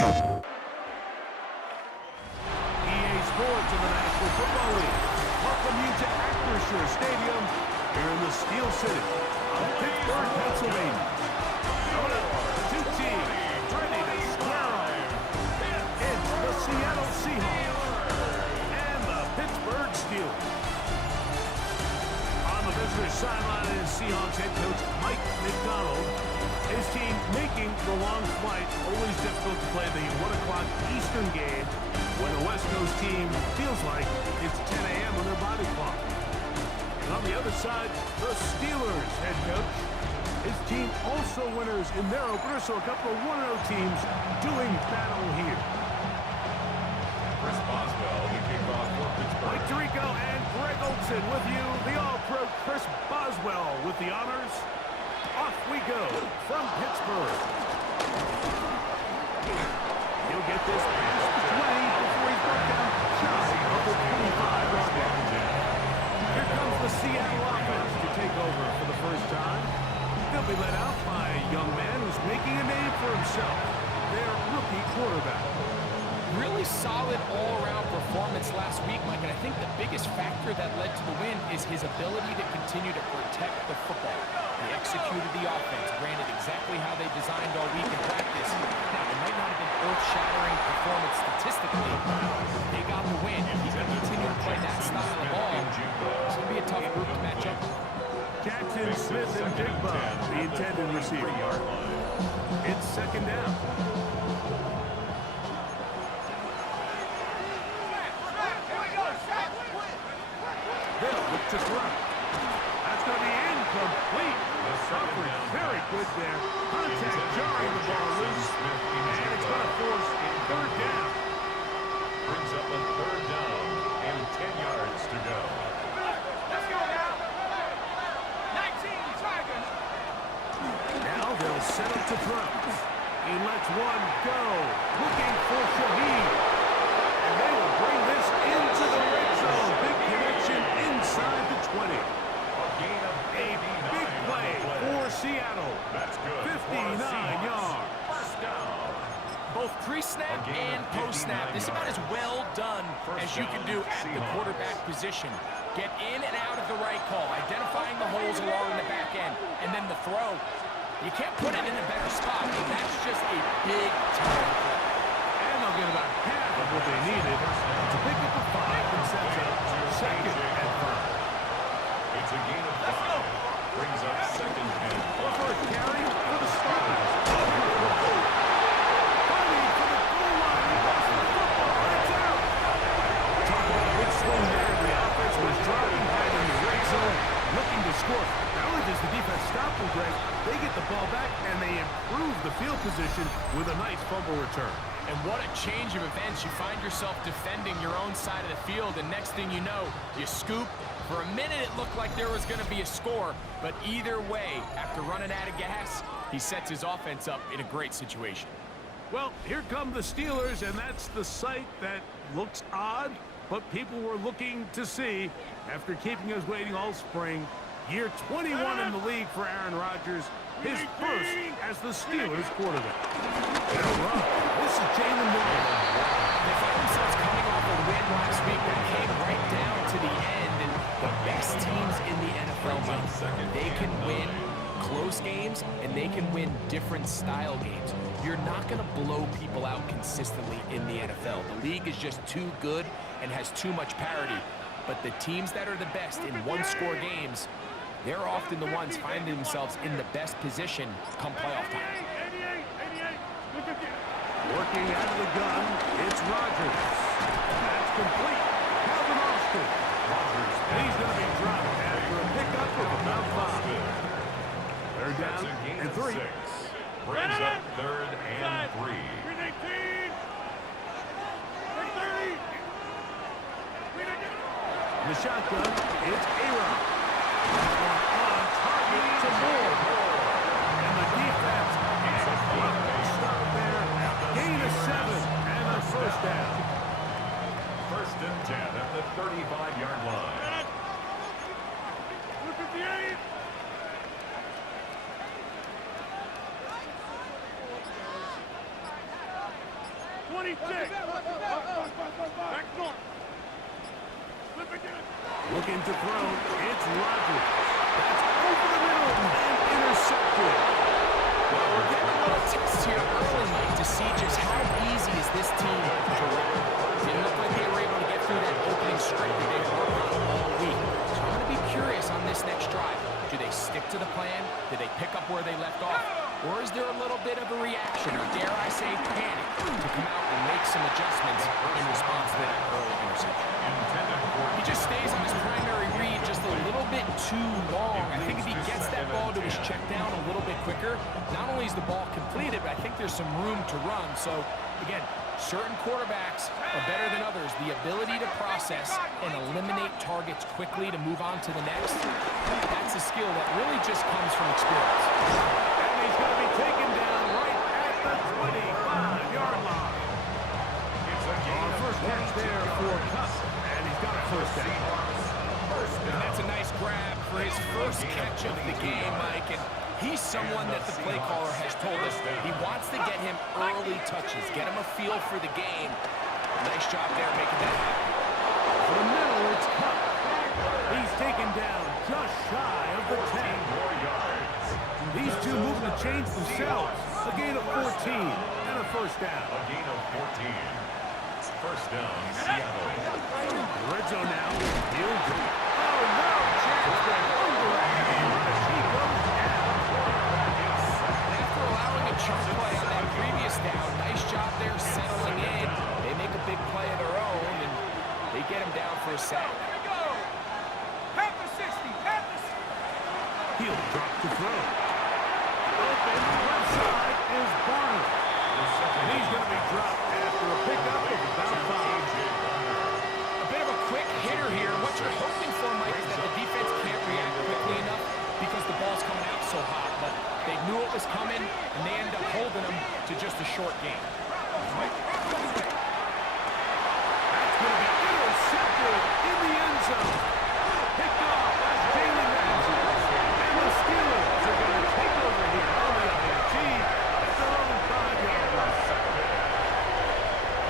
EA Sports in the National Football League welcome you to Acrisure Stadium here in the Steel City of Pittsburgh, Pennsylvania. Two teams ready to square off. It's the Seattle Seahawks and the Pittsburgh Steelers. On the visitor's sideline is Seahawks head coach Mike McDonald. His team making the long flight always difficult to play the 1 o'clock Eastern game when the West Coast team feels like it's 10 a.m. on their body clock. And on the other side, the Steelers head coach. His team also winners in their opener, so a couple of 1-0 teams doing battle here. Chris Boswell, the kickoff for Pittsburgh. Mike Tirico and Greg Olson with you. The All-Pro Chris Boswell with the honors. Off we go from Pittsburgh. He'll get this past the 20 before he's brought down shy of the 25-yard line. Here comes the Seattle offense to take over for the first time. They'll be led out by a young man who's making a name for himself, their rookie quarterback. Really solid all-around performance last week, Mike, and I think the biggest factor that led to the win is his ability to continue to protect the football. He executed the offense, ran it exactly how they designed all week in practice. Now, it might not have been earth-shattering performance statistically. They got the win. He's going to continue to play that style of ball. It's going to be a tough group to match up with. Jackson, Smith, and Big Bob, the intended receiver. It's second down. They'll look to throw. That's going to be incomplete. Coverage very good there. Contact jarring the ball loose. And it's going to force third down. Brings up a third down and 10 yards to go. Let's go now. 19 Tigers. Now they'll set up to throw. He lets one go. Looking for Shaheed. And they will bring this into the red zone. Big connection inside the 20. A big play for Seattle. That's good. 59 yards. First down. Both pre-snap and post-snap, this is about as well done as you can do at the quarterback position. Get in and out of the right call, identifying the holes along the back end, and then the throw. You can't put it in a better spot, and that's just a big-time play. And they'll get about half of what they needed to pick up a 5 and sets up second and 5. It's a gain of 5. Brings up second and 5. First carry for the Stars. Fighting for the goal line. He lost the football. It's out. Talk about a big swing there. The offense was driving right in the red zone, looking to score. Not only does the defense stop them, Greg, they get the ball back and they improve the field position with a nice fumble return. And what a change of events. You find yourself defending your own side of the field, and next thing you know, you scoop. For a minute, it looked like there was going to be a score, but either way, after running out of gas, he sets his offense up in a great situation. Well, here come the Steelers, and that's the sight that looks odd, but people were looking to see after keeping us waiting all spring. Year 21 in the league for Aaron Rodgers, his first as the Steelers quarterback. This is Jalen Warren. They find themselves coming off a win last week that came right down to the end, and the best teams in the NFL, they can win close games, and they can win different style games. You're not going to blow people out consistently in the NFL. The league is just too good and has too much parity. But the teams that are the best in one-score games, they're often the ones finding themselves in the best position come playoff time. Working out of the gun, it's Rodgers. That's complete. Calvin Austin. He's going to be dropped after a pickup of about 5. Third down and 3. Brings up third and 3. The shotgun, it's A-Rod. On target to Moore. And the defense is a stop there. Gain of 7 and a first down. First and 10 at the 35-yard line. 26. Back north. Looking to throw. It's Rodgers. That's over the middle and intercepted. Well, we're getting a little test here early, Mike, to see just how easy is this team to run. Didn't look like they were able to get through that opening script that they were working on all week. So I'm going to be curious on this next drive. Do they stick to the plan? Do they pick up where they left off? Or is there a little bit of a reaction, or dare I say panic, to come out and make some adjustments in response to that early interception? He just stays on his primary read just a little bit too long. I think if he gets that ball to his check down a little bit quicker, not only is the ball completed, but I think there's some room to run. So, again, certain quarterbacks are better than others. The ability to process and eliminate targets quickly to move on to the next, that's a skill that really just comes from experience. And he's going to be taken down right at the 25-yard line. Our first catch there for Cup, and he's got a first down. And that's a nice grab for his first catch of the game, Mike. And he's someone that the play caller has told us he wants to get him early touches, get him a feel for the game. Nice job there making that happen. For the middle, it's Cup. He's taken down just shy of the 10. These two moving to change themselves. A gain of 14 and a first down. A gain of 14. First down, Seattle. Red zone now. He'll do. Oh, no! Chance for overhand. He goes down. After allowing a chunk play on that previous down, nice job there settling in. They make a big play of their own, and they get him down for a sack. Here we go. Pat the 60. Pat the 60. He'll drop to throw. Open left side is Barner. He's going to be dropped after a pickup of about 5. A bit of a quick hitter here. What you're hoping for, Mike, is that the defense can't react quickly enough because the ball's coming out so hot. But they knew it was coming, and they end up holding them to just a short game. That's going to be intercepted in the end zone. Picked off by Jalen Ramsey. And the Steelers are going to take over here on the INT at their own 5-yard line.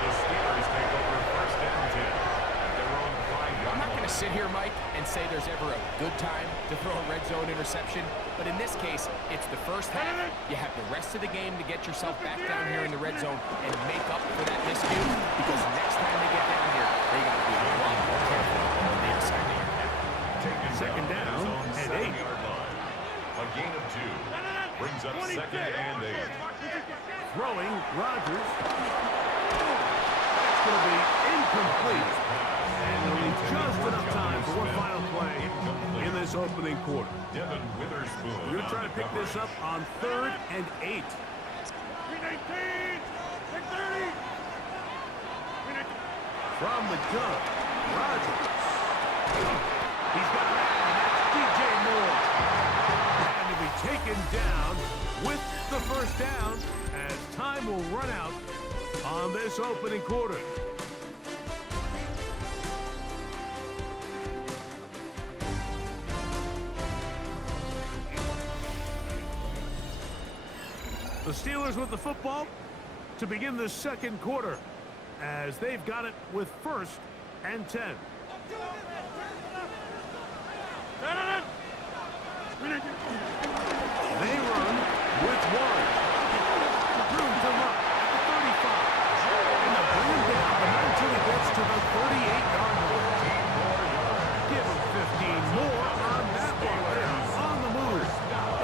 The Steelers take over first and 10 at their own 5-yard I'm not going to line. sit here, Mike, and say there's ever a good time to throw a red zone interception. But in this case, it's the first half. You have the rest of the game to get yourself back down here in the red zone and make up for that miscue. Because next time they get down here, they got to be a lot more careful when they decide to air down. Taken Second down down at his and own 8. 7-yard line. A gain of 2 brings up second and 8. Throwing Rodgers. That's going to be incomplete. And there'll be just enough time for one final play in this opening quarter. Devin Witherspoon. We're going to try to pick this up on 3rd and 8. 319. 630. From the gun, Rodgers. He's got a man, and that's DJ Moore. And to be taken down with the first down as time will run out on this opening quarter. The Steelers with the football to begin the second quarter as they've got it with 1st and 10. They run with 1. Room to run at the 35. And the bring him down until he gets to the 38-yard line. Give him 15 more on that one. They're on the move.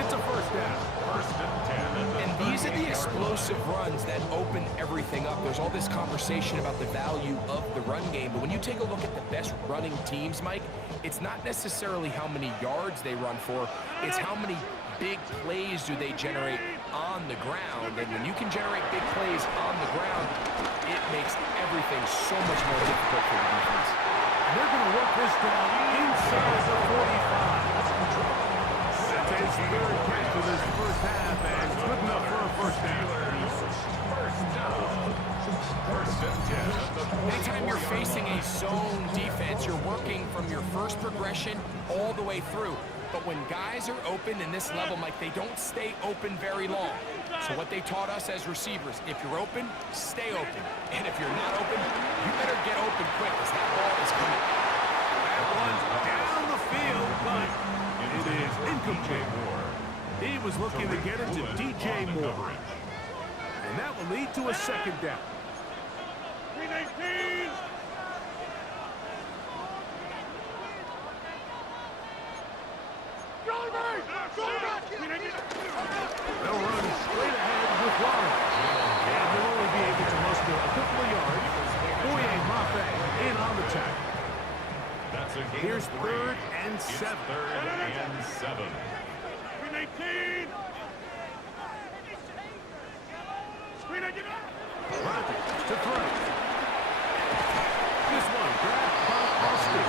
It's a first down. First and 10. And these are the explosive runs that open everything up. There's all this conversation about the value of the run game, but when you take a look at the best running teams, Mike, it's not necessarily how many yards they run for, it's how many big plays do they generate on the ground. And when you can generate big plays on the ground, it makes everything so much more difficult for the defense. They're going to work this down inside the 45. That's his 3rd catch of this first half, and good enough for a first down. First down. First and 10. Anytime you're facing a zone defense, you're working from your first progression all the way through. But when guys are open in this level, Mike, they don't stay open very long. So what they taught us as receivers, if you're open, stay open. And if you're not open, you better get open quick because that ball is coming. That one's down the field, but it is incomplete. He was looking to get it to DJ Moore. And that will lead to a second down. 319. They'll run straight ahead with Warren. And he'll only be able to muster a couple of yards. Boye Mafe in on the tackle. That's a gain Here's of 3. third and It's 7. 3rd and 7. 319. Rodgers to throw. This one grabbed by Austin.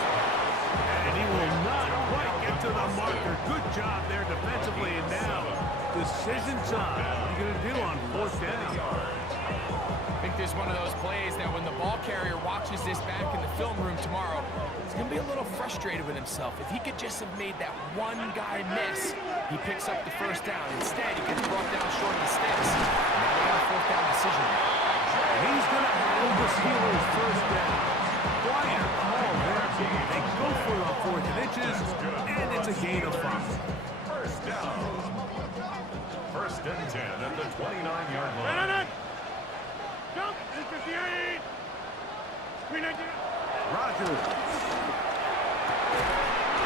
And he will not quite get to the marker. Good job there defensively. And now, decision time. What are you going to do on 4th down? I think there's one of those plays that when the ball carrier watches this back in the film room tomorrow, he's going to be a little frustrated with himself. If he could just have made that one guy miss, he picks up the 1st down. Instead, he gets brought down short of the sticks. Now they got a 4th down decision. And he's going to handle the Steelers' 1st down. Quiet call there. They go for the 4th and inches, and it's a gain of 5. 1st down. 1st and 10 at the 29-yard line. Jump. 58. 319. Rodgers.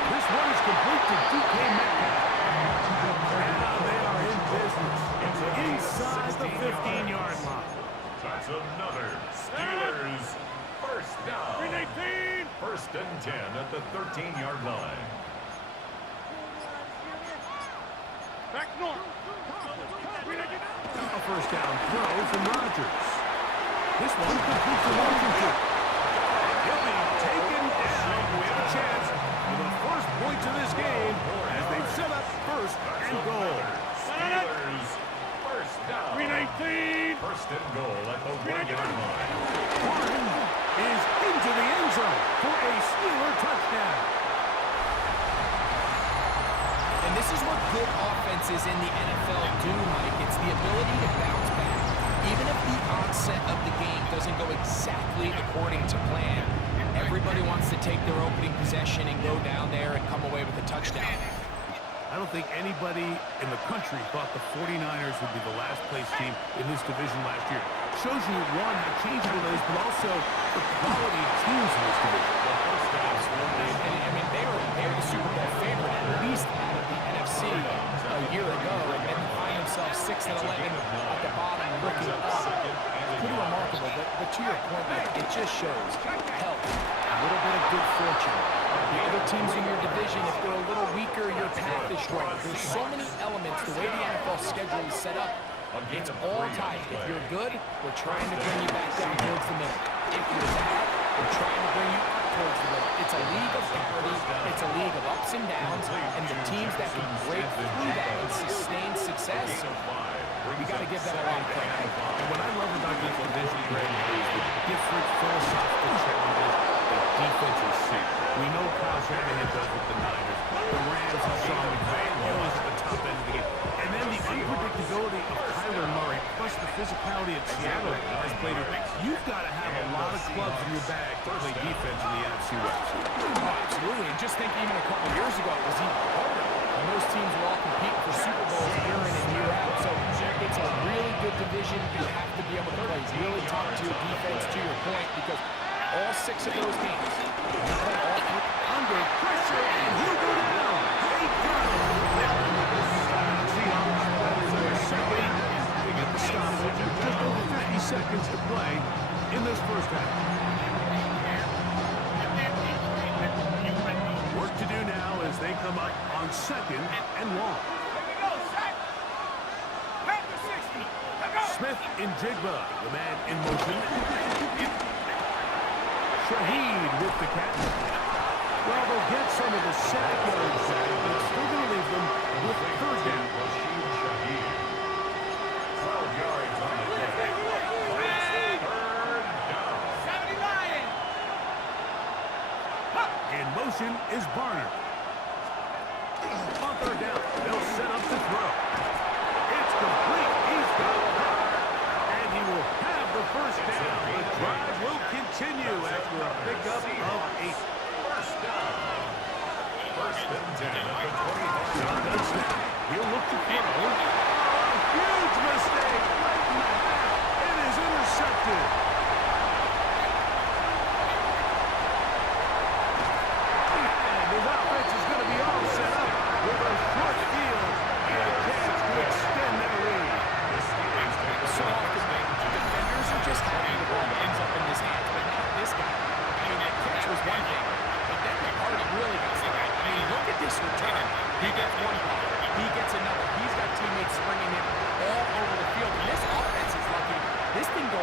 This one is complete to DK Metcalf. Now they are in business. Inside the 15-yard line. That's another Steelers 1st down. 319. 1st and 10 at the 13-yard line. Back north. 319. A 1st down throw from Rodgers. This one complete to Washington. He'll be taken down. We have a chance for the first points of this game as they've set up 1st and goal. Steelers 1st down. 319. 1st and goal at the 1-yard line. Warren is into the end zone for a Steeler touchdown. And this is what good offenses in the NFL do, Mike. It's the ability to bounce back. Even if the onset of the game doesn't go exactly according to plan, everybody wants to take their opening possession and go down there and come away with a touchdown. I don't think anybody in the country thought the 49ers would be the last place team in this division last year. Shows you, one, how changeable it is, but also the quality of teams in this division. I mean, they were the Super Bowl favorite, at least out of the NFC a year ago, and then find themselves 6-11 at the bottom, looking up. Pretty remarkable, but to your point, Mike, it just shows health, a little bit of good fortune. The other teams in your division, if they're a little weaker, your path is short. There's so many elements, the way the NFL schedule is set up, it's all tight. If you're good, we're trying to bring you back down towards the middle. If you're bad, we're trying to bring you up towards the middle. It's a league of parity. It's a league of ups and downs, and the teams that can break through that and sustain success, we got to give them a lot of credit. And what I love about this division, Greg, is the different philosophical challenges that defenses see. We know Kyle Shanahan does with the Niners. The Rams and Sean McVay always at the top end of the game. And then the unpredictability of Kyler Murray, plus the physicality of Seattle has played it. You've got to have a lot of clubs in your bag to play defense in the NFC West. Oh, absolutely. And just think even a couple years ago, it was even harder. And those teams were all competing for Super Bowls year in and year out. So it's a really good division. You have to be able to play really top to your defense, to your point, because all 6 of those games, Under pressure, and he'll go down. They got him. Seahawks, that is their second. They get the stop with just over 50 seconds to play in this 1st half. Work to do now as they come up on 2nd and long. Smith in Jigba, the man in motion. Shaheed with the catch. Well, they'll get some of the sack yards back, but it's still going to leave them with 3rd down. 12 yards on the play. 3rd down. 79. In motion is Barner.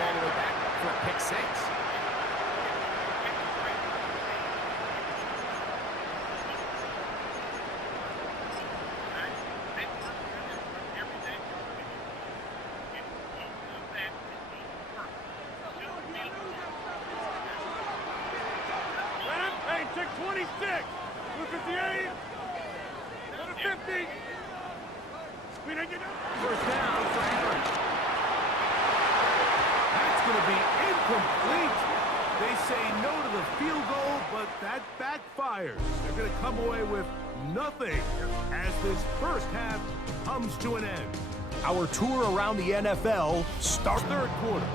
all the way back for a pick six. Hey, check 26. 58. 50. First down for Aaron. That's going to be incomplete. They say no to the field goal, but that backfires. They're going to come away with nothing as this first half comes to an end. Our tour around the NFL starts third quarter.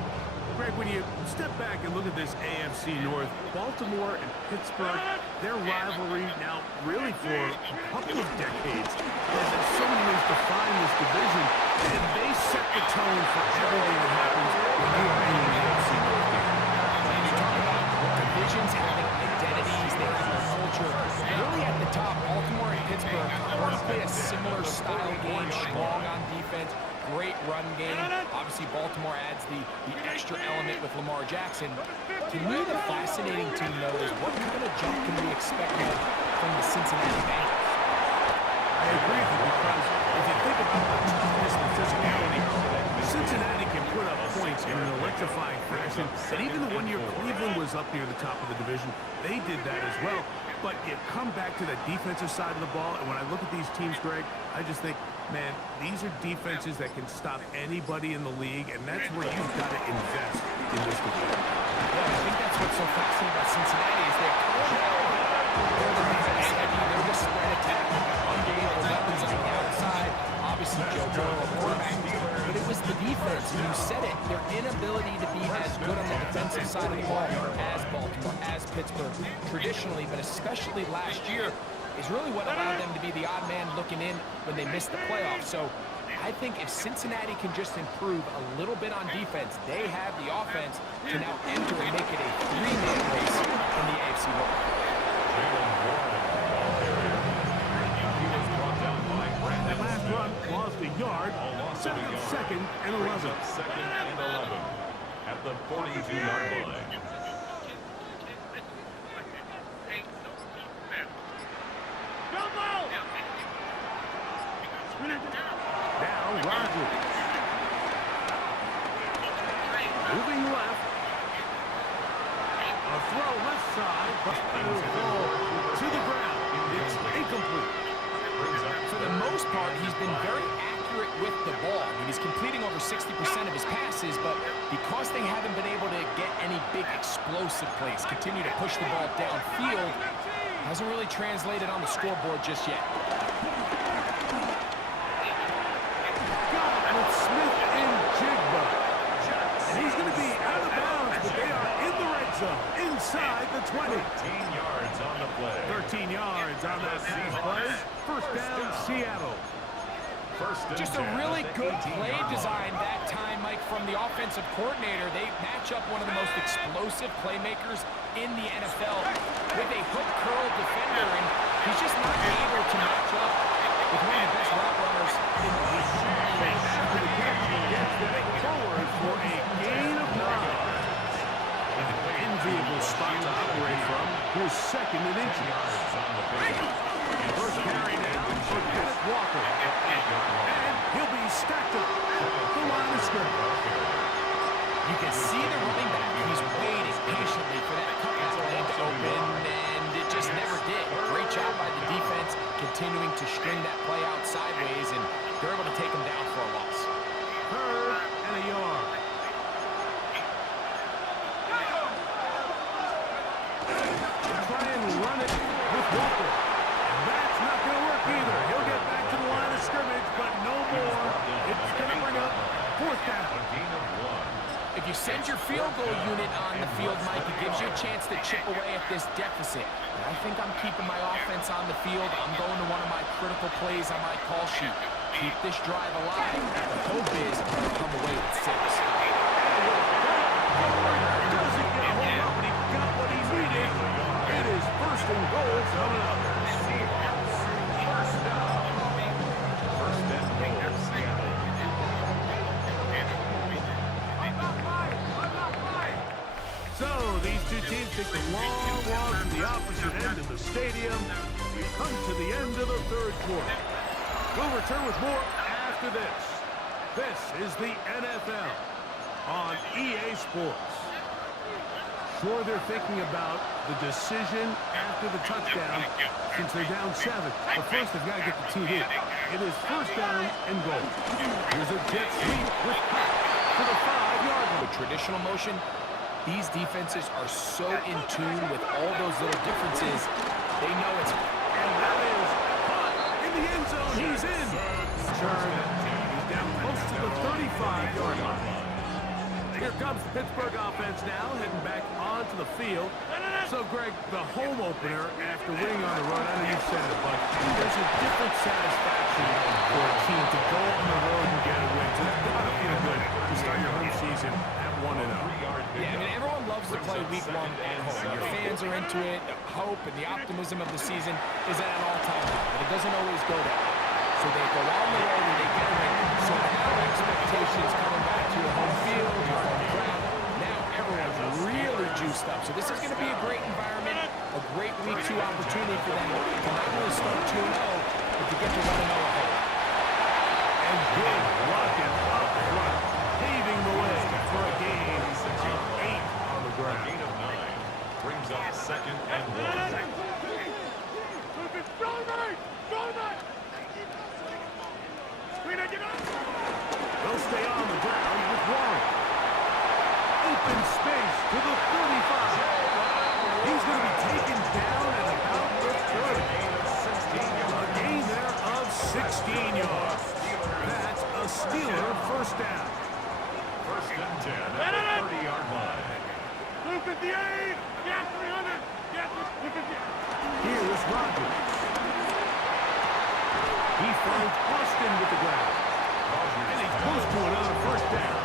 Greg, when you step back and look at this AFC North, Baltimore and Pittsburgh, their rivalry now really for a couple of decades has in so many ways defined this division, and they set the tone for everything that happens when you are in the AFC North game. When you talk about divisions having identities, they have their culture. Really at the top, Baltimore and Pittsburgh want to play a similar style game, strong on defense, great run game. Obviously, Baltimore adds the extra element with Lamar Jackson. To me, the fascinating team, though, is what kind of jump can we expect from the Cincinnati Bengals? I agree with you, because if you think about the toughness and physicality, Cincinnati can put up points in an electrifying fashion. And even the 1 year Cleveland was up near the top of the division, they did that as well. But you come back to the defensive side of the ball, and when I look at these teams, Greg, I just think, man, these are defenses that can stop anybody in the league, and that's where you've got to invest in this division. Yeah, I think that's what's so fascinating about Cincinnati is they're the defense heavy, they're the spread attack, unbelievable weapons on the outside. Obviously, Joe Burrow, quarterback, but it was the defense, and you said it, their inability to be as good on the defensive side of the ball as Baltimore, as Pittsburgh, traditionally, but especially last year, is really what allowed them to be the odd man looking in when they missed the playoffs. So I think if Cincinnati can just improve a little bit on defense, they have the offense to now enter and make it a three-man race in the AFC North. That last run lost a yard, setting up second and 11. Second and 11 at the 42-yard line. Now Rodgers. Moving left. A throw left side, but it'll fall to the ground. It's incomplete. For the most part, he's been very accurate with the ball. I mean, he's completing over 60% of his passes, but because they haven't been able to get any big explosive plays, continue to push the ball downfield, hasn't really translated on the scoreboard just yet. With Smith and Jigba. And he's going to be out of bounds, but they are in the red zone, inside the 20. 13 yards on the play. 13 yards on that play. First down, Seattle. Just a really good play design that time, Mike, from the offensive coordinator. They match up one of the most explosive playmakers in the NFL with a hook curl defender, and he's just not able to match up with one of the best route runners in the league. After the catch, he gets that forward for a gain of 9. An enviable spot to operate from. Here's second and inches. First carry now for Kenneth Walker. And he'll be stacked up the line of scrimmage. You can see the running back. He's waiting patiently for that cutback lane to open, and it just never did. Great job by the defense, continuing to string that play out sideways, and they're able to take him down for a loss. Third and a yard. Try and run it with Walker. And that's not going to work either. He'll get back to the line of scrimmage, but no more. It's going to bring up fourth down. If you send your field goal unit on the field, Mike, it gives you a chance to chip away at this deficit. And I think I'm keeping my offense on the field. I'm going to one of my critical plays on my call sheet. Keep this drive alive. The hope is to come away with 6. Doesn't get a hold up, but he got what he needed. It is first and goal coming up. First and goal, Seattle. So, these two teams take the long walk to the opposite end of the stadium. We've come to the end of the third quarter. We'll return with more after this. This is the NFL on EA Sports. Sure, they're thinking about the decision after the touchdown since they're down 7. But first, they've got to get the TD. It is first down and goal. Here's a jet sweep with Pat for the 5-yard line. With traditional motion, these defenses are so in tune with all those little differences. They know it's... And that is caught in the end zone. He's in. Turn. He's down close to the 35-yard line. Here comes the Pittsburgh offense now, heading back onto the field. So, Greg, the home opener after winning on the road, I know you said it, but there's a different satisfaction for a team to go on the road and get a win. So it's got to feel good to start your home season at 1-0. Yeah, I mean, everyone loves to play week 1 at home. Your fans are into it. The hope and the optimism of the season is at an all-time high, but it doesn't always go that way. So they go on the road and they get a win. So now expectations coming back to your home field, your home crowd. Now everyone's really juiced up. So this is going to be a great environment, a great week 2 opportunity for them to not only start 2-0, but to get to 1-0 at home. And big rocket up front, paving the way for a gain of 8 on the ground. Gain of 9 brings up second and 1. They'll stay on the ground with Warren. Open space to the 35. He's going to be taken down at about the 30. A gain there of 16 yards. That's a Steeler first down. First and 10 at the 30-yard line. Blue 58! Gas 300! Gas 358! Here's Rodgers. He finds Austin with the ground. And he's close to another first down.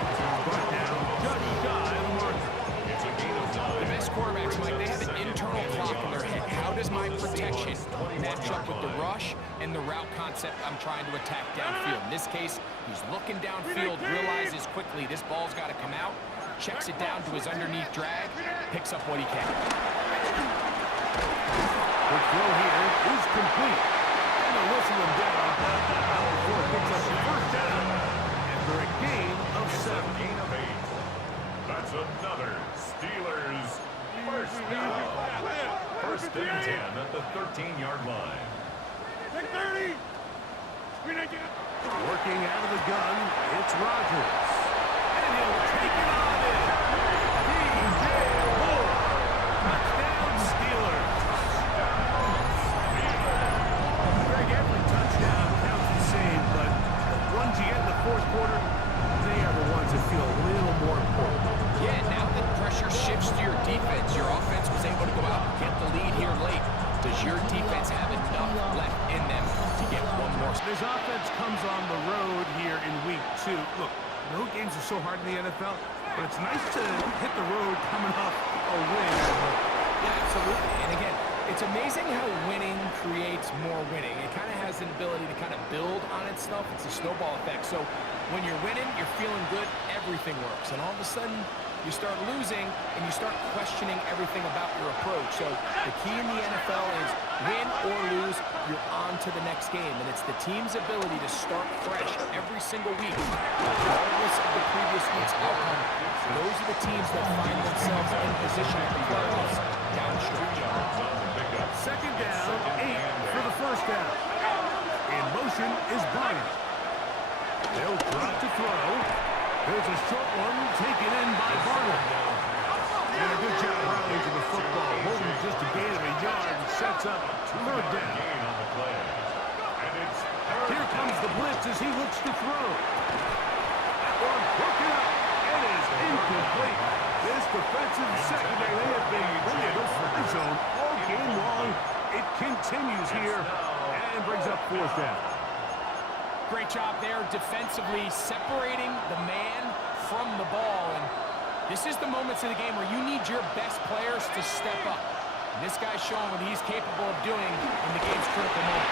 Brought down just shy of the marker. It's a gain of 9. The best quarterbacks, Mike, they have an internal clock in their head. How does my protection match up with the rush and the route concept I'm trying to attack downfield? In this case, he's looking downfield, realizes quickly this ball's got to come out, checks it down to his underneath drag, picks up what he can. The throw here is complete. And they'll whistle him down before it picks up the first down after a gain of 7. Gain of 8. That's another Steelers first down. First and 10 at the 13-yard line. 30! Working out of the gun, it's Rodgers. And he'll take it on in. DJ Moore. Touchdown Steelers. Greg, every touchdown counts the same, but the ones you get in the fourth quarter, they are the ones that feel a little more important. Yeah, now that pressure shifts to your defense, your offense was able to go out and get the lead here late. Does your defense have enough left in them to get one more? This offense comes on the road here in week 2. Look, road games are so hard in the NFL, but it's nice to hit the road coming off a win. Yeah, absolutely. And again, it's amazing how winning creates more winning. It kind of has an ability to kind of build on itself. It's a snowball effect. So when you're winning, you're feeling good, everything works. And all of a sudden, you start losing, and you start questioning everything about your approach. So the key in the NFL is win or lose, you're on to the next game. And it's the team's ability to start fresh every single week, regardless of the previous week's outcome. Those are the teams that find themselves in position at the playoffs down the stretch. Second down, 8 for the first down. In motion is Bryant. They'll drop to throw. There's a short one taken in by Barner. And a good job rallying to the football, holding just a gain of a yard and sets up third down. Here comes the blitz as he looks to throw. That one broken up. It is incomplete. This defensive secondary, they have been bringing the front zone all game long. It continues here and brings up fourth down. Great job there defensively, separating the man from the ball. And this is the moments of the game where you need your best players to step up. And this guy's showing what he's capable of doing in the game's critical moment.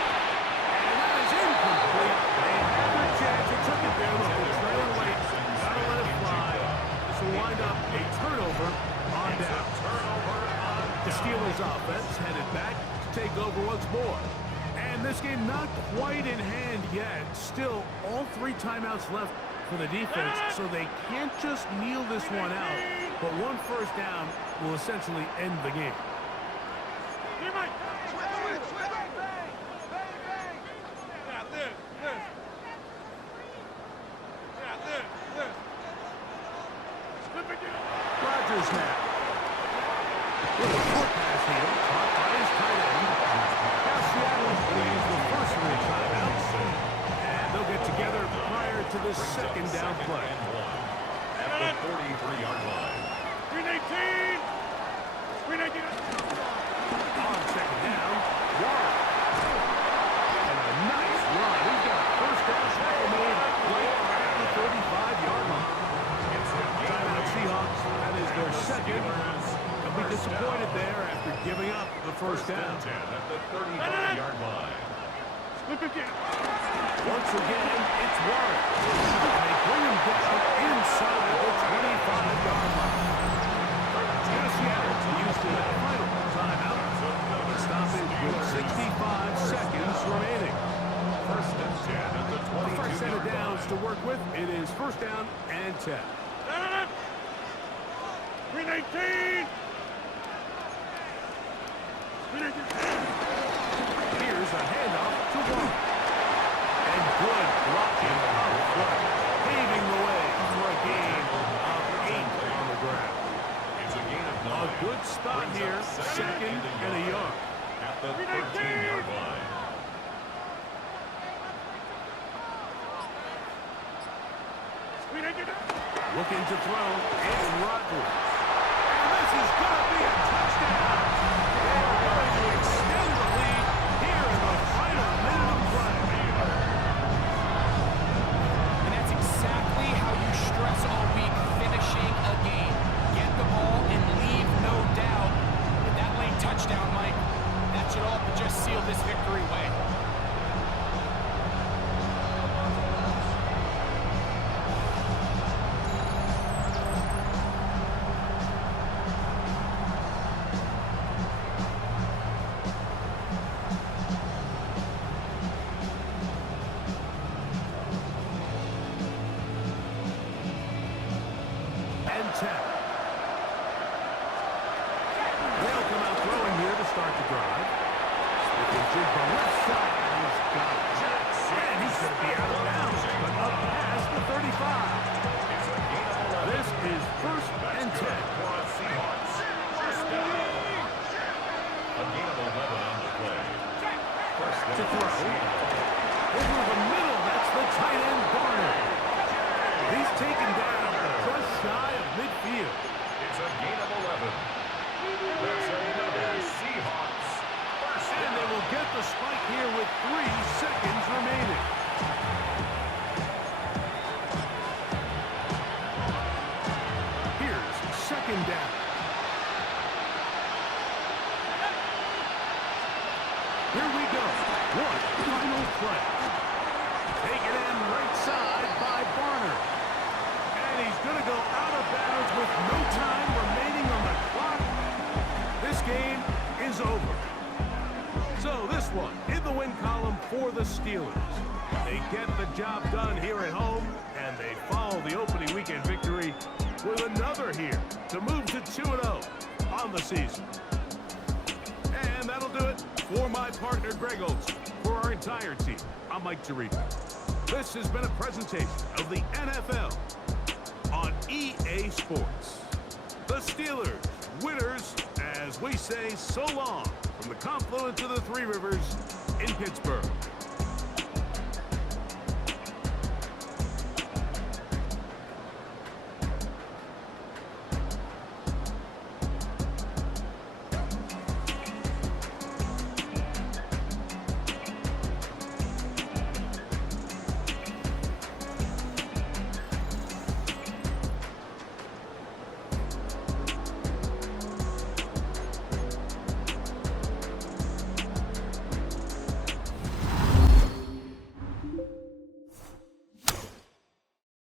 And that is incomplete. They had their chance. They took it there with the trail late. Gotta let it fly. This will wind up a turnover on down. The Steelers offense headed back to take over once more. And this game not quite in hand yet. Still, all 3 timeouts left for the defense, so they can't just kneel this one out. But 1 first down will essentially end the game. Rodgers now. With a short pass here, caught by his tight end. Now Seattle will use the first of their timeouts, and they'll get together prior to the second down play. At the 43-yard line. 319! 319! On second down, Warren. And a nice run. He's got a first down tackle made right at the 35-yard line. Timeout Seahawks. That is their second. They'll be disappointed there after giving up the first down. At the 35-yard line. Once again, it's Warren. And they bring him down inside the 25-yard line. Now Seattle used to that final timeout. The stoppage with 65 seconds remaining. First and 10 at the 22. The first set of downs to work with. It is first down and 10. 319! Here's a handoff to Warren. And good blocking out front, paving the way for a gain of 8 on the ground. It's a gain of 9. A good spot here, second and a yard. At the 13-yard line. Looking to throw, it's Rodgers. And this is going to be a touchdown. They're going to extend the lead here in the final minute of play. And that's exactly how you stress all week finishing a game. Get the ball and leave no doubt. And that late touchdown, Mike, that should all but just seal this victory away. And 10. They'll come out throwing here to start the drive. Sticking to the left side. He's got it. And he's going to be out of bounds, but up past the 35. This is first and 10. Seahawks. First down. A gain of 11 on the play. First To down. throw. Over the middle, that's the tight end, Barner. He's taken down just shy of midfield. It's a gain of 11. That's another Seahawks. First And they will get the spike here with 3 seconds remaining. Here's second down. Here we go. One final play. Taken in right side by Barner. And he's going to go out of bounds with no time remaining on the clock. This game is over. So this one in the win column for the Steelers. They get the job done here at home, and they follow the opening weekend victory with another here to move to 2-0 on the season. And that'll do it for my partner, Greg Olson. For our entire team, I'm Mike Tirico. This has been a presentation of the NFL on EA Sports. The Steelers, winners, as we say so long from the confluence of the Three Rivers in Pittsburgh.